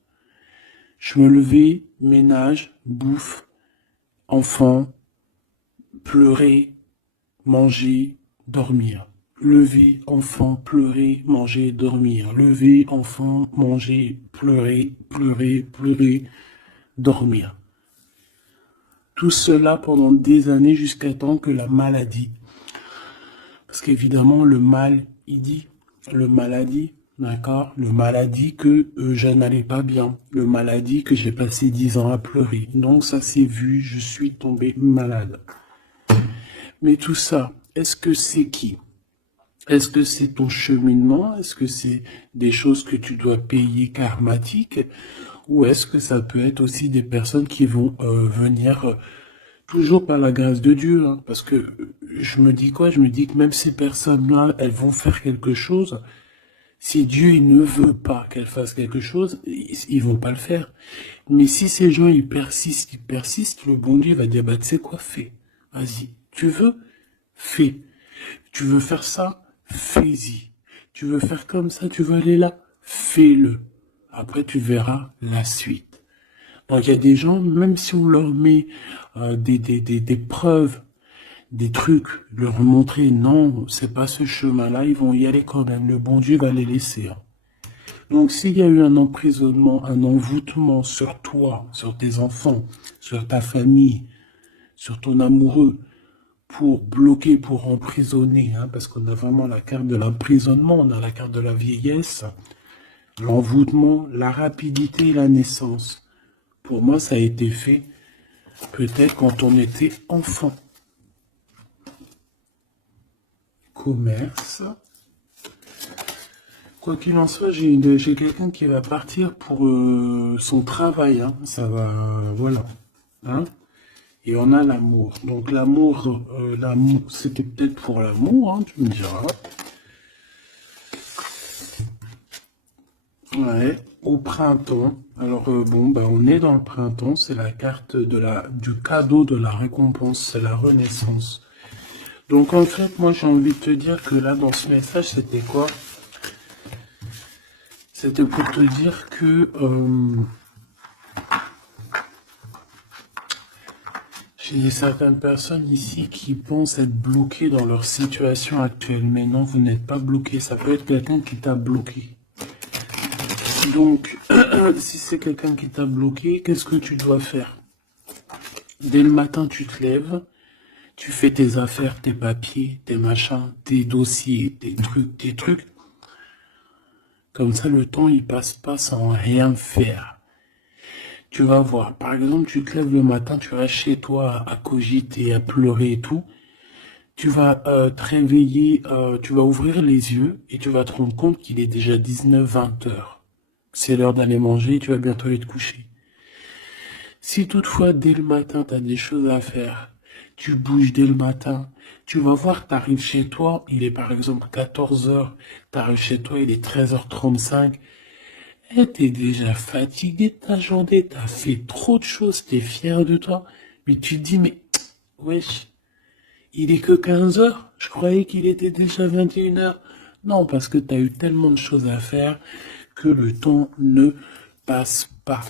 Je me levais, ménage, bouffe, enfant, pleurer, manger, dormir. Lever, enfant, pleurer, manger, dormir. Lever, enfant, manger, pleurer, pleurer, pleurer, dormir. Tout cela pendant des années jusqu'à temps que la maladie, parce qu'évidemment le mal, il dit, le maladie, d'accord, le maladie que je n'allais pas bien, le maladie que j'ai passé 10 ans à pleurer. Donc ça s'est vu, je suis tombé malade. Mais tout ça, est-ce que c'est qui? Est-ce que c'est ton cheminement? Est-ce que c'est des choses que tu dois payer karmatiques? Ou est-ce que ça peut être aussi des personnes qui vont venir toujours par la grâce de Dieu, hein? Parce que je me dis quoi? Je me dis que même ces personnes-là, elles vont faire quelque chose. Si Dieu il ne veut pas qu'elles fassent quelque chose, ils vont pas le faire. Mais si ces gens ils persistent, le bon Dieu va dire bah tu sais quoi, fais. Vas-y. Tu veux? Fais. Tu veux faire ça? Fais-y. Tu veux faire comme ça? Tu veux aller là? Fais-le. Après tu verras la suite. Donc il y a des gens, même si on leur met des preuves, des trucs, leur montrer non, c'est pas ce chemin-là, ils vont y aller quand même. Le bon Dieu va les laisser, hein. Donc s'il y a eu un emprisonnement, un envoûtement sur toi, sur tes enfants, sur ta famille, sur ton amoureux, pour bloquer, pour emprisonner, hein, parce qu'on a vraiment la carte de l'emprisonnement, on a la carte de la vieillesse, l'envoûtement, la rapidité et la naissance. Pour moi, ça a été fait peut-être quand on était enfant. Commerce. Quoi qu'il en soit, j'ai quelqu'un qui va partir pour son travail, hein. Ça va, voilà. Hein. Et on a l'amour. Donc l'amour, c'était peut-être pour l'amour, hein, tu me diras. Ouais, au printemps. Alors bon, bah on est dans le printemps, c'est la carte du cadeau de la récompense, c'est la renaissance. Donc en fait, moi j'ai envie de te dire que là dans ce message, c'était quoi? C'était pour te dire que j'ai certaines personnes ici qui pensent être bloquées dans leur situation actuelle. Mais non, vous n'êtes pas bloqué. Ça peut être quelqu'un qui t'a bloqué. Donc, si c'est quelqu'un qui t'a bloqué, qu'est-ce que tu dois faire? Dès le matin, tu te lèves, tu fais tes affaires, tes papiers, tes machins, tes dossiers, tes trucs. Comme ça, le temps, il passe pas sans rien faire. Tu vas voir, par exemple, tu te lèves le matin, tu restes chez toi à cogiter, à pleurer et tout. Tu vas te réveiller, tu vas ouvrir les yeux et tu vas te rendre compte qu'il est déjà 19-20 heures. C'est l'heure d'aller manger et tu vas bientôt aller te coucher. Si toutefois, dès le matin, tu as des choses à faire, tu bouges dès le matin, tu vas voir, tu arrives chez toi, il est par exemple 14 heures, tu arrives chez toi, il est 13h35, et t'es déjà fatigué de ta journée, t'as fait trop de choses, t'es fier de toi, mais tu te dis, mais, wesh, il est que 15 heures, je croyais qu'il était déjà 21 heures. Non, parce que t'as eu tellement de choses à faire que le temps ne passe pas.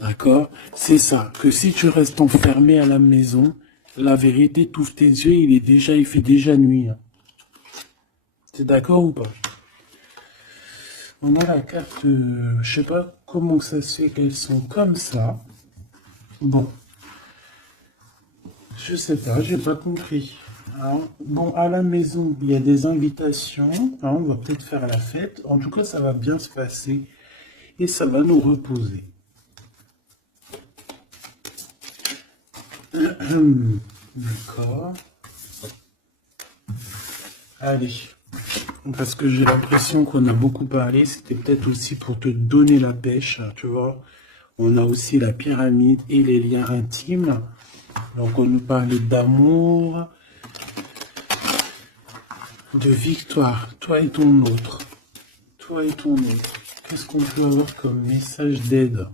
D'accord? C'est ça, que si tu restes enfermé à la maison, la vérité, t'ouvres tes yeux, il fait déjà nuit, hein. T'es d'accord ou pas? On a la carte, je sais pas comment ça se fait qu'elles sont comme ça. Bon, je sais pas, j'ai pas compris. Hein. Bon, à la maison, il y a des invitations. Hein, on va peut-être faire la fête. En tout cas, ça va bien se passer et ça va nous reposer. D'accord. Allez. Parce que j'ai l'impression qu'on a beaucoup parlé. C'était peut-être aussi pour te donner la pêche, tu vois. On a aussi la pyramide et les liens intimes. Donc, on nous parlait d'amour. de victoire, toi et ton autre. Toi et ton autre. Qu'est-ce qu'on peut avoir comme message d'aide?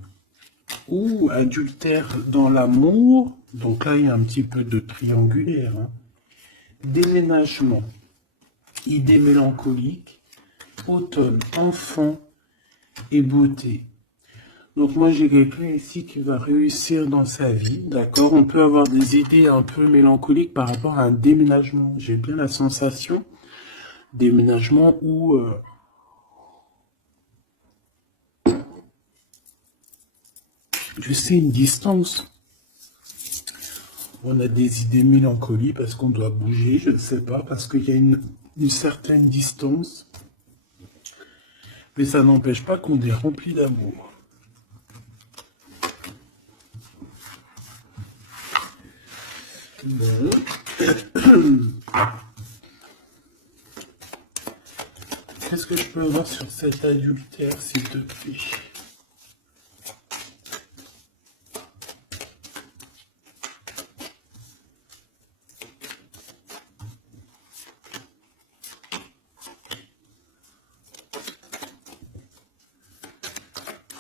Ou adultère dans l'amour. Donc là, il y a un petit peu de triangulaire. Hein. Déménagement. Idée mélancolique. Automne. Enfant et beauté. Donc moi, j'ai quelqu'un ici qui va réussir dans sa vie. D'accord? On peut avoir des idées un peu mélancoliques par rapport à un déménagement. J'ai bien la sensation. Déménagement où... je sais, une distance. On a des idées mélancoliques parce qu'on doit bouger, je ne sais pas, parce qu'il y a une certaine distance. Mais ça n'empêche pas qu'on est rempli d'amour. Bon. Qu'est-ce que je peux voir sur cet adultère, s'il te plaît?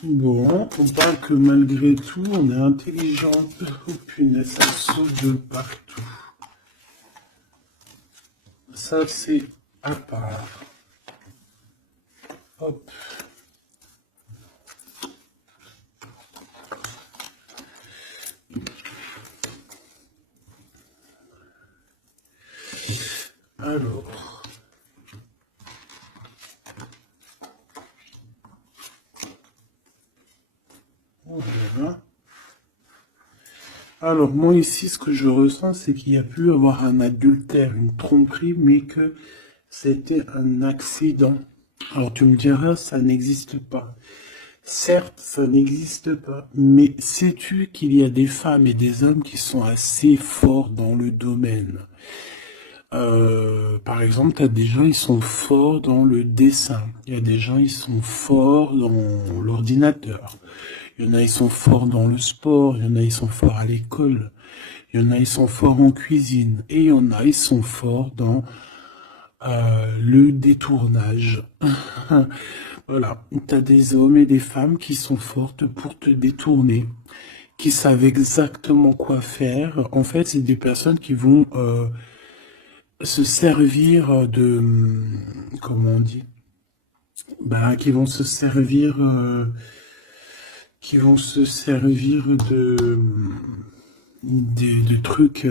Bon, on parle que malgré tout, on est intelligent. Oh punaise, ça saute de partout. Ça, c'est à part. Hop. Alors. Voilà. Alors, moi ici, ce que je ressens, c'est qu'il y a pu avoir un adultère, une tromperie, mais que c'était un accident. Alors, tu me diras, ça n'existe pas. Certes, ça n'existe pas, mais sais-tu qu'il y a des femmes et des hommes qui sont assez forts dans le domaine? Par exemple, tu as des gens, ils sont forts dans le dessin. Il y a des gens, ils sont forts dans l'ordinateur. Il y en a, ils sont forts dans le sport. Il y en a, ils sont forts à l'école. Il y en a, ils sont forts en cuisine. Et il y en a, ils sont forts dans le détournage. Voilà. Tu as des hommes et des femmes qui sont fortes pour te détourner, qui savent exactement quoi faire. En fait, c'est des personnes qui vont se servir de... Comment on dit? Bah, qui vont se servir... qui vont se servir de trucs...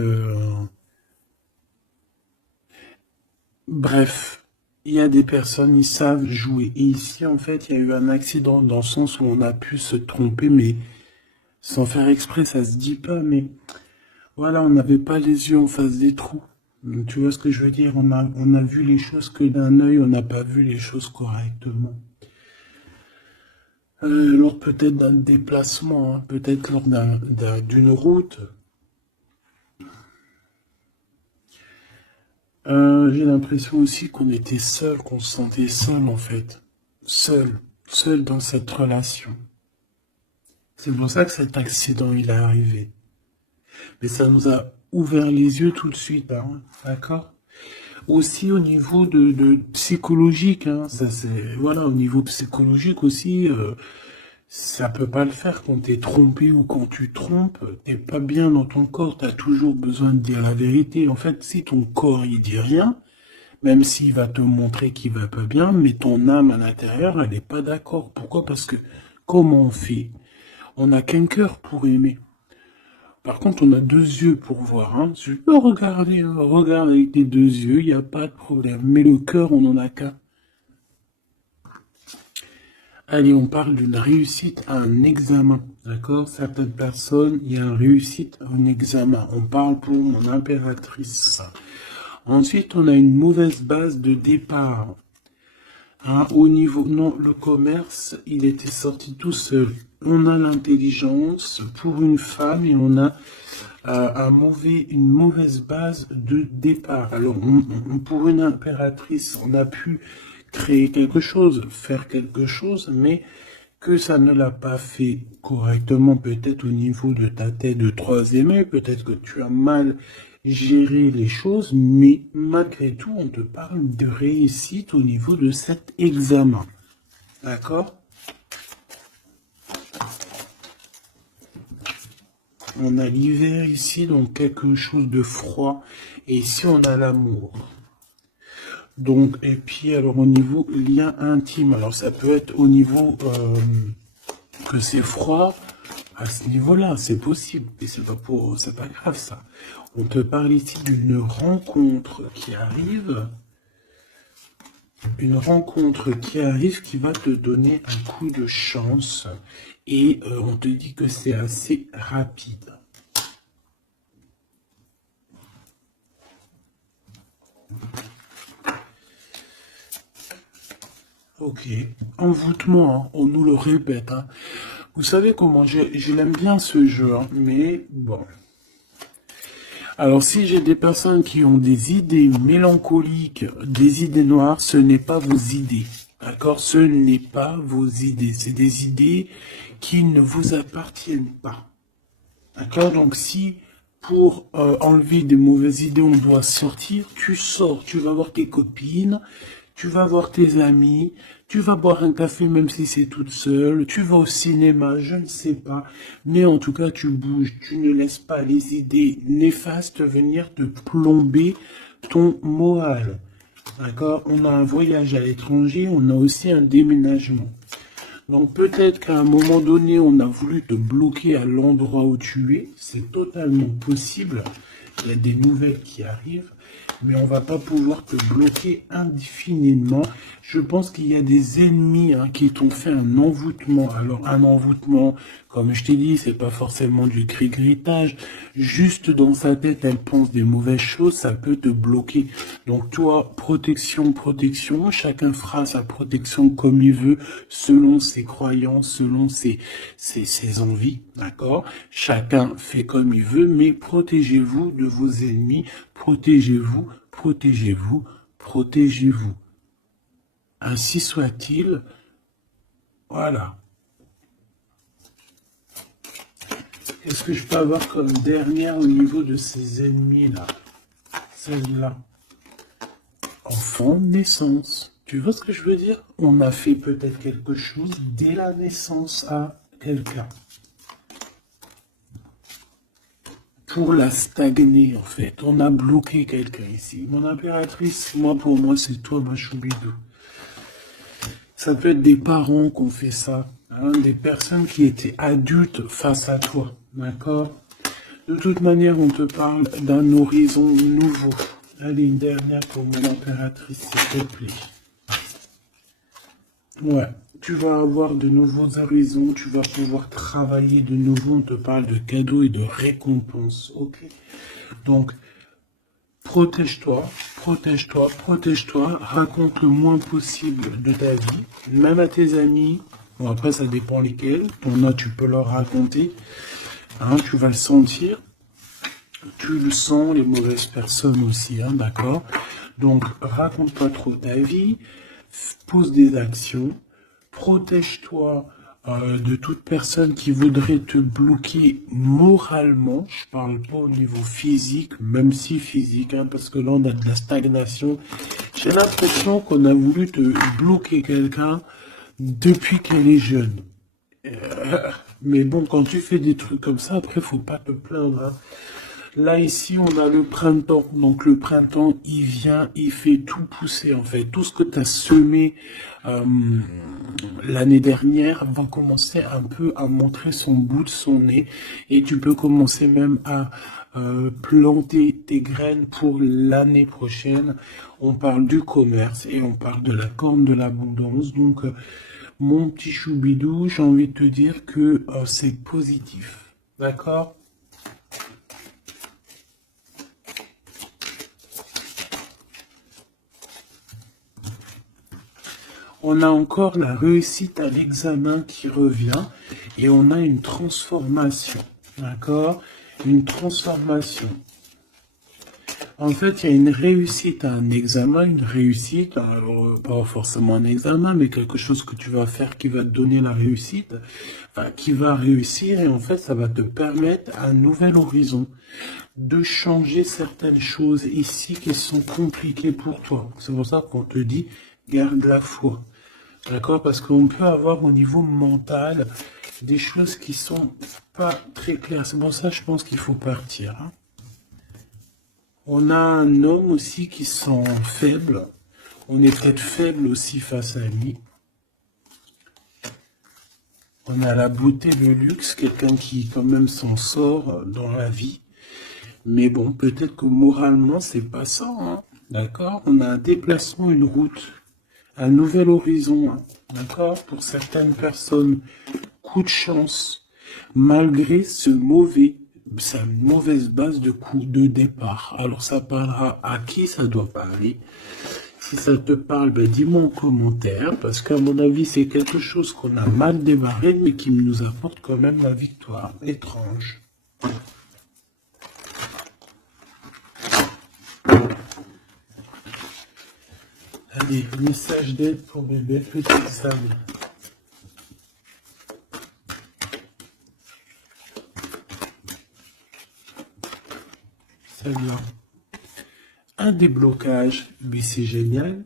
Bref, il y a des personnes, ils savent jouer. Et ici, en fait, il y a eu un accident dans le sens où on a pu se tromper, mais sans faire exprès, ça se dit pas, mais voilà, on n'avait pas les yeux en face des trous. Tu vois ce que je veux dire? On a vu les choses que d'un œil, on n'a pas vu les choses correctement. Lors peut-être d'un déplacement, hein, peut-être lors d'une route. J'ai l'impression aussi qu'on était seul, qu'on se sentait seul en fait. Seul dans cette relation. C'est pour ça que cet accident il est arrivé. Mais ça nous a ouvert les yeux tout de suite, hein, d'accord? Aussi au niveau de psychologique, hein, ça c'est voilà, au niveau psychologique aussi, ça peut pas le faire quand t'es trompé ou quand tu trompes, t'es pas bien dans ton corps, t'as toujours besoin de dire la vérité. En fait, si ton corps il dit rien, même s'il va te montrer qu'il va pas bien, mais ton âme à l'intérieur, elle est pas d'accord. Pourquoi? Parce que comment on fait? On n'a qu'un cœur pour aimer. Par contre, on a deux yeux pour voir. Hein. Tu peux regarder, hein, regarde avec tes deux yeux, il n'y a pas de problème. Mais le cœur, on n'en a qu'un. Allez, on parle d'une réussite à un examen. D'accord? Certaines personnes, il y a une réussite à un examen. On parle pour mon impératrice. Ensuite, on a une mauvaise base de départ. Hein, au niveau, non, le commerce, il était sorti tout seul. On a l'intelligence pour une femme et on a une mauvaise base de départ. Alors, pour une impératrice, on a pu créer quelque chose, faire quelque chose, mais que ça ne l'a pas fait correctement, peut-être au niveau de ta tête de troisième œil, peut-être que tu as mal gérer les choses, mais malgré tout, on te parle de réussite au niveau de cet examen. D'accord? On a l'hiver ici, donc quelque chose de froid. Et ici, on a l'amour. Donc, et puis, alors, au niveau lien intime, alors ça peut être au niveau que c'est froid, à ce niveau-là, c'est possible. Et c'est pas grave, ça. On te parle ici d'une rencontre qui arrive. Une rencontre qui arrive qui va te donner un coup de chance. Et on te dit que c'est assez rapide. Ok, envoûtement, hein, on nous le répète. Hein. Vous savez comment je l'aime bien ce jeu, hein, mais bon. Alors si j'ai des personnes qui ont des idées mélancoliques, des idées noires, ce n'est pas vos idées. D'accord? Ce n'est pas vos idées. C'est des idées qui ne vous appartiennent pas. D'accord? Donc si pour enlever des mauvaises idées, on doit sortir, tu sors, tu vas voir tes copines, tu vas voir tes amis, tu vas boire un café même si c'est toute seule, tu vas au cinéma, je ne sais pas, mais en tout cas tu bouges, tu ne laisses pas les idées néfastes venir te plomber ton moral. D'accord? On a un voyage à l'étranger, on a aussi un déménagement. Donc peut-être qu'à un moment donné, on a voulu te bloquer à l'endroit où tu es. C'est totalement possible. Il y a des nouvelles qui arrivent, mais on va pas pouvoir te bloquer indéfiniment. Je pense qu'il y a des ennemis qui t'ont fait un envoûtement. Alors un envoûtement, comme je t'ai dit, c'est pas forcément du cri-gritage. Juste dans sa tête, elle pense des mauvaises choses, ça peut te bloquer. Donc toi, protection, protection. Chacun fera sa protection comme il veut, selon ses croyances, selon ses envies, d'accord? Chacun fait comme il veut, mais protégez-vous de vos ennemis, protégez-vous, protégez-vous, protégez-vous. Ainsi soit-il, voilà. Qu'est-ce que je peux avoir comme dernière au niveau de ces ennemis-là? Celle-là. Enfant, naissance. Tu vois ce que je veux dire? On a fait peut-être quelque chose dès la naissance à quelqu'un. Pour la stagner, en fait. On a bloqué quelqu'un ici. Mon impératrice, pour moi, c'est toi, ma choubidou. Ça peut être des parents qui ont fait ça. Hein, des personnes qui étaient adultes face à toi. D'accord? De toute manière, on te parle d'un horizon nouveau. Allez, une dernière pour mon impératrice, s'il te plaît. Ouais, tu vas avoir de nouveaux horizons, tu vas pouvoir travailler de nouveau, on te parle de cadeaux et de récompenses, ok? Donc, protège-toi, protège-toi, protège-toi, raconte le moins possible de ta vie, même à tes amis, bon après ça dépend lesquels, ton a tu peux leur raconter, hein, tu vas le sentir, tu le sens, les mauvaises personnes aussi, hein, d'accord? Donc, raconte pas trop ta vie, pose des actions, protège-toi de toute personne qui voudrait te bloquer moralement. Je parle pas au niveau physique, même si physique, hein, parce que là on a de la stagnation. J'ai l'impression qu'on a voulu te bloquer quelqu'un depuis qu'elle est jeune. Mais bon, quand tu fais des trucs comme ça, après faut pas te plaindre. Hein. Là, ici, on a le printemps. Donc, le printemps, il vient, il fait tout pousser, en fait. Tout ce que tu as semé l'année dernière va commencer un peu à montrer son bout de son nez. Et tu peux commencer même à planter tes graines pour l'année prochaine. On parle du commerce et on parle de la corne de l'abondance. Donc, mon petit choubidou, j'ai envie de te dire que c'est positif. D'accord ? On a encore la réussite à l'examen qui revient et on a une transformation, d'accord? Une transformation. En fait, il y a une réussite à un examen, une réussite, alors pas forcément un examen, mais quelque chose que tu vas faire qui va te donner la réussite, enfin, qui va réussir, et en fait, ça va te permettre un nouvel horizon, de changer certaines choses ici qui sont compliquées pour toi. C'est pour ça qu'on te dit, garde la foi. D'accord? Parce qu'on peut avoir au niveau mental des choses qui sont pas très claires. C'est pour ça que je pense qu'il faut partir. Hein. On a un homme aussi qui sent faible. On est peut-être faible aussi face à lui. On a la beauté, le luxe, quelqu'un qui quand même s'en sort dans la vie. Mais bon, peut-être que moralement, c'est pas ça. Hein. D'accord? On a un déplacement, une route, un nouvel horizon. Hein. D'accord? Pour certaines personnes, coup de chance, malgré sa mauvaise base de coup de départ. Alors ça parlera à qui ça doit parler. Si ça te parle, ben dis-moi en commentaire, parce qu'à mon avis, c'est quelque chose qu'on a mal démarré, mais qui nous apporte quand même la victoire. Étrange. Allez, message d'aide pour bébé, petit sable. Salut. Un déblocage, mais c'est génial.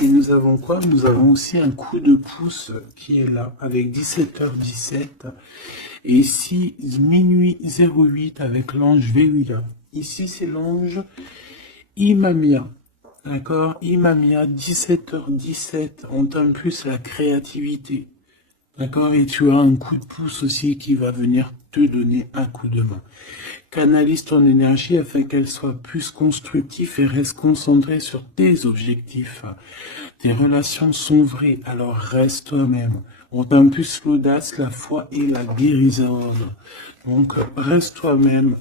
Et nous avons quoi? Nous avons aussi un coup de pouce qui est là, avec 17h17. Et ici, minuit 08 avec l'ange Véhuila. Ici, c'est l'ange Imamia. D'accord? Imamia, 17h17. On donne plus la créativité. D'accord? Et tu as un coup de pouce aussi qui va venir te donner un coup de main. Canalise ton énergie afin qu'elle soit plus constructive et reste concentrée sur tes objectifs. Tes relations sont vraies, alors reste toi-même. On donne plus l'audace, la foi et la guérison. Donc, reste toi-même.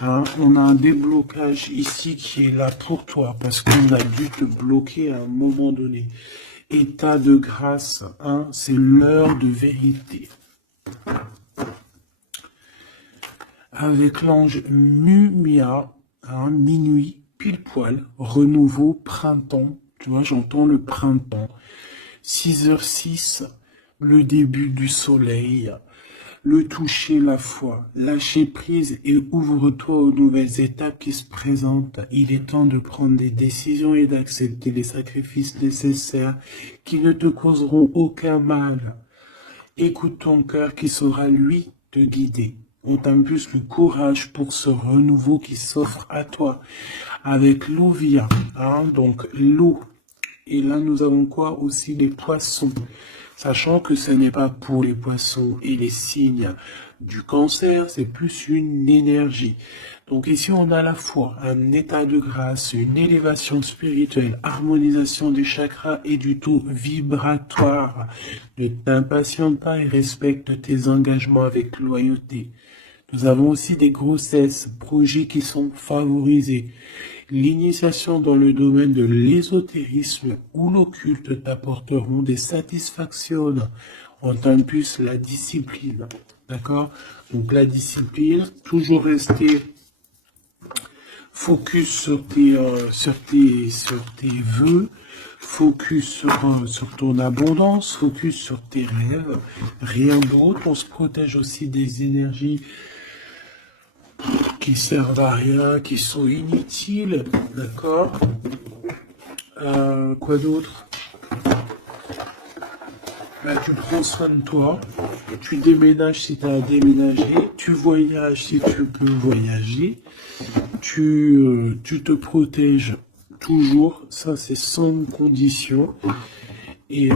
Hein, on a un déblocage ici qui est là pour toi parce qu'on a dû te bloquer à un moment donné. État de grâce, hein, c'est l'heure de vérité. Avec l'ange Mumia, hein, minuit, pile poil, renouveau, printemps. Tu vois, j'entends le printemps. 6h06, le début du soleil. Le toucher, la foi, lâcher prise et ouvre-toi aux nouvelles étapes qui se présentent. Il est temps de prendre des décisions et d'accepter les sacrifices nécessaires qui ne te causeront aucun mal. Écoute ton cœur qui saura, lui, te guider. Autant plus le courage pour ce renouveau qui s'offre à toi. Avec l'eau via, hein, donc l'eau. Et là, nous avons quoi aussi? Les poissons. Sachant que ce n'est pas pour les poissons et les signes du cancer, c'est plus une énergie. Donc ici, on a à la fois un état de grâce, une élévation spirituelle, harmonisation des chakras et du taux vibratoire. Ne t'impatiente pas et respecte tes engagements avec loyauté. Nous avons aussi des grossesses, projets qui sont favorisés. L'initiation dans le domaine de l'ésotérisme ou l'occulte t'apporteront des satisfactions. On t'aime plus la discipline. D'accord? Donc la discipline, toujours rester focus sur tes vœux, focus sur ton abondance, focus sur tes rêves, rien d'autre. On se protège aussi des énergies qui servent à rien, qui sont inutiles, d'accord? Quoi d'autre? Tu prends soin de toi, tu déménages si tu as à déménager, tu voyages si tu peux voyager, tu te protèges toujours, ça c'est sans condition. Et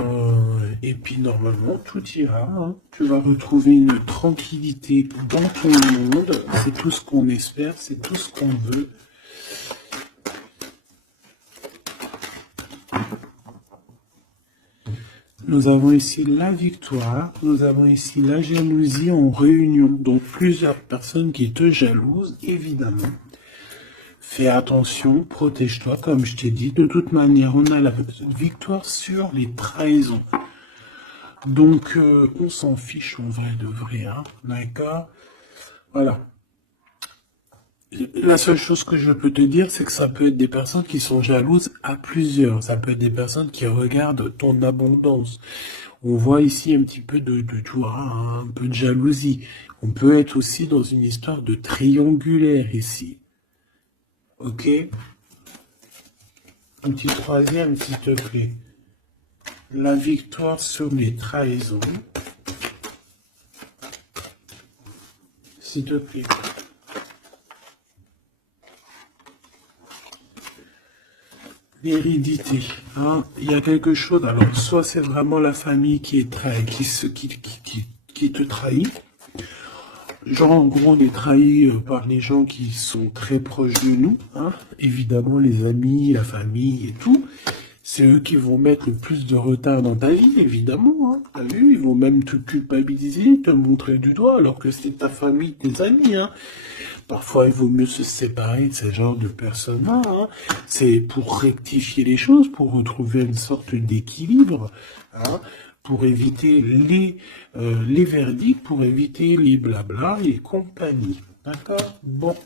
puis normalement tout ira, hein. Tu vas retrouver une tranquillité dans ton monde, c'est tout ce qu'on espère, c'est tout ce qu'on veut. Nous avons ici la victoire, nous avons ici la jalousie en réunion, donc plusieurs personnes qui te jalousent, évidemment. Fais attention, protège-toi, comme je t'ai dit. De toute manière, on a la victoire sur les trahisons. Donc, on s'en fiche en vrai de vrai, hein, d'accord? Voilà. La seule chose que je peux te dire, c'est que ça peut être des personnes qui sont jalouses à plusieurs. Ça peut être des personnes qui regardent ton abondance. On voit ici un petit peu tu vois, un peu de jalousie. On peut être aussi dans une histoire de triangulaire ici. Ok? Un petit troisième, s'il te plaît. La victoire sur les trahisons. S'il te plaît. L'hérédité, hein, il y a quelque chose. Alors, soit c'est vraiment la famille qui est qui te trahit. Genre, en gros, on est trahi par les gens qui sont très proches de nous, hein. Évidemment, les amis, la famille et tout. C'est eux qui vont mettre le plus de retard dans ta vie, évidemment, hein. T'as vu, ils vont même te culpabiliser, te montrer du doigt, alors que c'est ta famille, tes amis, hein. Parfois, il vaut mieux se séparer de ce genre de personnes-là, hein. C'est pour rectifier les choses, pour retrouver une sorte d'équilibre, hein, pour éviter les verdicts, pour éviter les blabla et compagnie. D'accord? Bon.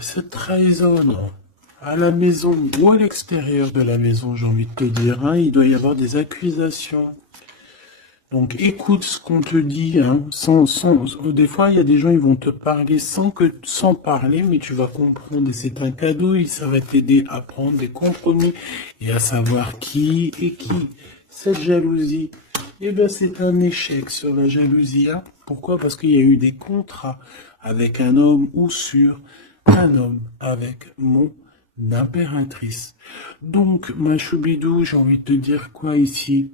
Cette trahison, non. À la maison ou à l'extérieur de la maison, j'ai envie de te dire, hein, il doit y avoir des accusations. Donc écoute ce qu'on te dit, hein, des fois il y a des gens ils vont te parler sans parler, mais tu vas comprendre et c'est un cadeau et ça va t'aider à prendre des compromis et à savoir qui est qui. Cette jalousie, eh ben c'est un échec sur la jalousie, hein. Pourquoi? Parce qu'il y a eu des contrats avec un homme ou sur un homme avec mon impératrice. Donc ma choubidou, j'ai envie de te dire quoi ici?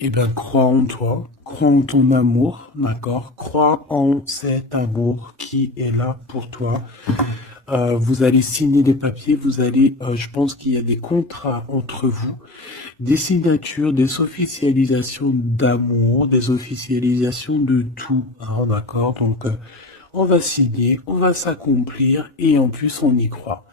Eh bien, crois en toi, crois en ton amour, d'accord? Crois en cet amour qui est là pour toi. Vous allez signer des papiers, je pense qu'il y a des contrats entre vous, des signatures, des officialisations d'amour, des officialisations de tout, hein, d'accord? Donc, on va signer, on va s'accomplir et en plus, on y croit.